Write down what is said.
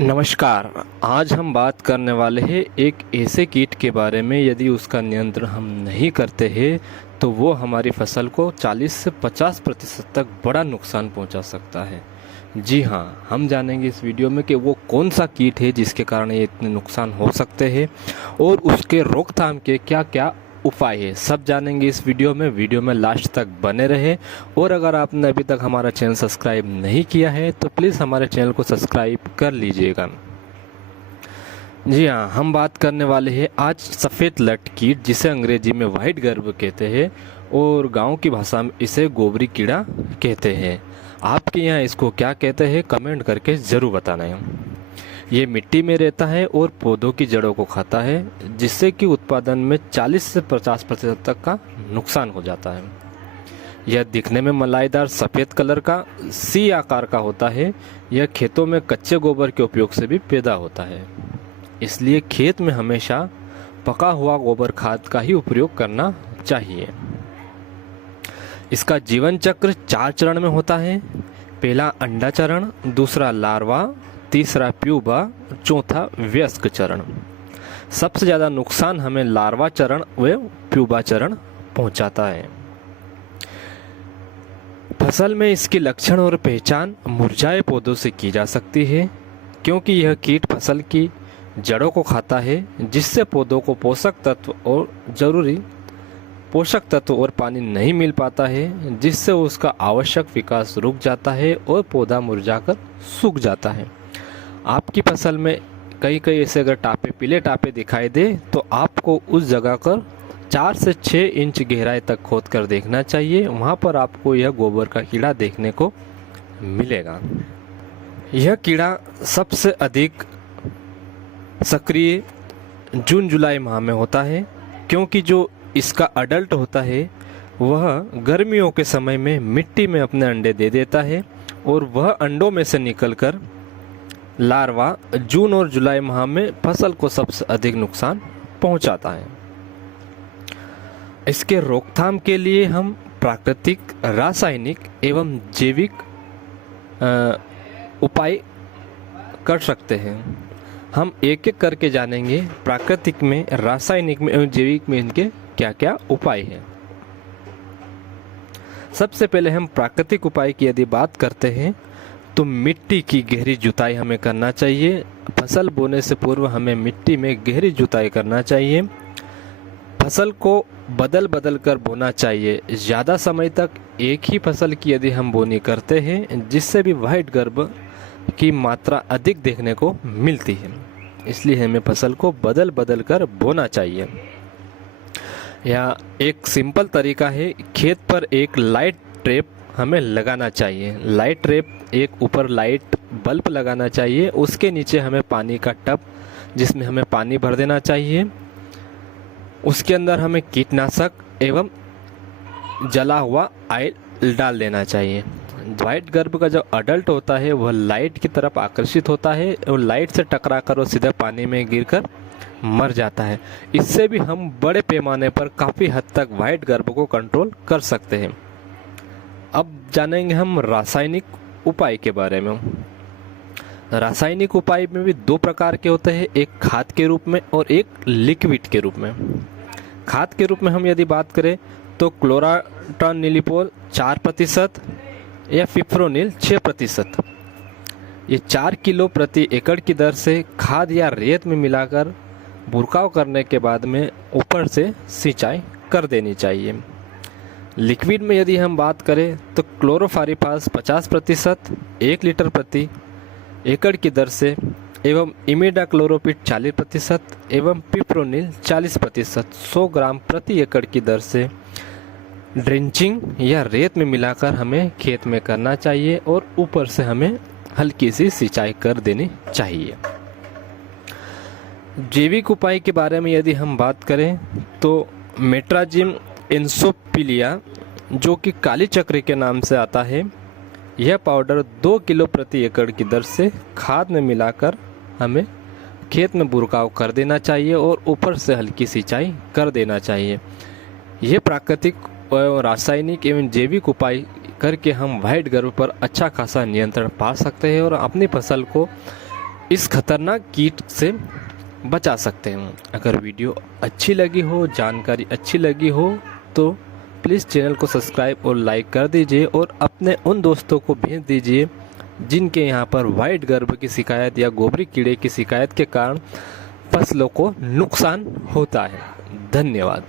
नमस्कार। आज हम बात करने वाले हैं एक ऐसे कीट के बारे में, यदि उसका नियंत्रण हम नहीं करते हैं तो वो हमारी फसल को 40 से 50% तक बड़ा नुकसान पहुंचा सकता है। जी हाँ, हम जानेंगे इस वीडियो में कि वो कौन सा कीट है जिसके कारण ये इतने नुकसान हो सकते हैं और उसके रोकथाम के क्या क्या उपाय है। सब जानेंगे इस वीडियो में लास्ट तक बने रहे। और अगर आपने अभी तक हमारा चैनल सब्सक्राइब नहीं किया है तो प्लीज़ हमारे चैनल को सब्सक्राइब कर लीजिएगा। जी हाँ, हम बात करने वाले हैं आज सफ़ेद लट कीट, जिसे अंग्रेजी में वाइट गर्भ कहते हैं और गांव की भाषा में इसे गोबरी कीड़ा कहते हैं। आपके यहाँ इसको क्या कहते हैं कमेंट करके ज़रूर बताना है। ये मिट्टी में रहता है और पौधों की जड़ों को खाता है, जिससे कि उत्पादन में 40 से 50% तक का नुकसान हो जाता है। यह दिखने में मलाईदार सफ़ेद कलर का सी आकार का होता है। यह खेतों में कच्चे गोबर के उपयोग से भी पैदा होता है, इसलिए खेत में हमेशा पका हुआ गोबर खाद का ही उपयोग करना चाहिए। इसका जीवन चक्र 4 चरण में होता है। पहला अंडा चरण, दूसरा लार्वा, तीसरा प्यूबा, चौथा वयस्क चरण। सबसे ज़्यादा नुकसान हमें लार्वा चरण व प्यूबा चरण पहुंचाता है। फसल में इसके लक्षण और पहचान मुरझाए पौधों से की जा सकती है, क्योंकि यह कीट फसल की जड़ों को खाता है, जिससे पौधों को पोषक तत्व और पानी नहीं मिल पाता है, जिससे उसका आवश्यक विकास रुक जाता है और पौधा मुरझाकर सूख जाता है। आपकी फसल में कई ऐसे अगर पीले टापे दिखाई दे तो आपको उस जगह पर 4 से 6 इंच गहराई तक खोद कर देखना चाहिए। वहाँ पर आपको यह गोबर का कीड़ा देखने को मिलेगा। यह कीड़ा सबसे अधिक सक्रिय जून जुलाई माह में होता है, क्योंकि जो इसका अडल्ट होता है वह गर्मियों के समय में मिट्टी में अपने अंडे दे देता है और वह अंडों में से निकलकर लार्वा जून और जुलाई माह में फसल को सबसे अधिक नुकसान पहुंचाता है। इसके रोकथाम के लिए हम प्राकृतिक, रासायनिक एवं जैविक उपाय कर सकते हैं। हम एक एक करके जानेंगे प्राकृतिक में, रासायनिक में एवं जैविक में इनके क्या क्या उपाय हैं। सबसे पहले हम प्राकृतिक उपाय की यदि बात करते हैं तो मिट्टी की गहरी जुताई हमें करना चाहिए। फसल बोने से पूर्व हमें मिट्टी में गहरी जुताई करना चाहिए। फसल को बदल कर बोना चाहिए। ज़्यादा समय तक एक ही फसल की यदि हम बोनी करते हैं, जिससे भी वाइट गर्भ की मात्रा अधिक देखने को मिलती है, इसलिए हमें फसल को बदल कर बोना चाहिए। या एक सिंपल तरीका है, खेत पर एक लाइट ट्रैप हमें लगाना चाहिए। लाइट ट्रैप, एक ऊपर लाइट बल्ब लगाना चाहिए, उसके नीचे हमें पानी का टब जिसमें हमें पानी भर देना चाहिए। उसके अंदर हमें कीटनाशक एवं जला हुआ ऑयल डाल देना चाहिए। वाइट गर्भ का जो अडल्ट होता है वह लाइट की तरफ आकर्षित होता है और लाइट से टकराकर वो सीधे पानी में गिरकर मर जाता है। इससे भी हम बड़े पैमाने पर काफ़ी हद तक वाइट गर्भ को कंट्रोल कर सकते हैं। अब जानेंगे हम रासायनिक उपाय के बारे में। रासायनिक उपाय में भी 2 प्रकार के होते हैं, एक खाद के रूप में और एक लिक्विड के रूप में। खाद के रूप में हम यदि बात करें तो क्लोराट्रानिलिप्रोल 4% या फिप्रोनिल 6%, ये 4 किलो प्रति एकड़ की दर से खाद या रेत में मिलाकर बुरकाव करने के बाद में ऊपर से सिंचाई कर देनी चाहिए। लिक्विड में यदि हम बात करें तो क्लोरोफारीफास 50% 1 लीटर प्रति एकड़ की दर से एवं इमिडाक्लोरोपिड 40% एवं पिप्रोनिल 40% 100 ग्राम प्रति एकड़ की दर से ड्रेंचिंग या रेत में मिलाकर हमें खेत में करना चाहिए और ऊपर से हमें हल्की सी सिंचाई कर देनी चाहिए। जैविक उपाय के बारे में यदि हम बात करें तो मेट्राजिम एन्सोपिलिया, जो कि काली चक्र के नाम से आता है, यह पाउडर 2 किलो प्रति एकड़ की दर से खाद में मिलाकर हमें खेत में बुरकाव कर देना चाहिए और ऊपर से हल्की सिंचाई कर देना चाहिए। यह प्राकृतिक एवं रासायनिक एवं जैविक उपाय करके हम वाइट गर्भ पर अच्छा खासा नियंत्रण पा सकते हैं और अपनी फसल को इस खतरनाक कीट से बचा सकते हैं। अगर वीडियो अच्छी लगी हो, जानकारी अच्छी लगी हो तो प्लीज़ चैनल को सब्सक्राइब और लाइक कर दीजिए और अपने उन दोस्तों को भेज दीजिए जिनके यहाँ पर वाइट गर्भ की शिकायत या गोबरी कीड़े की शिकायत के कारण फसलों को नुकसान होता है। धन्यवाद।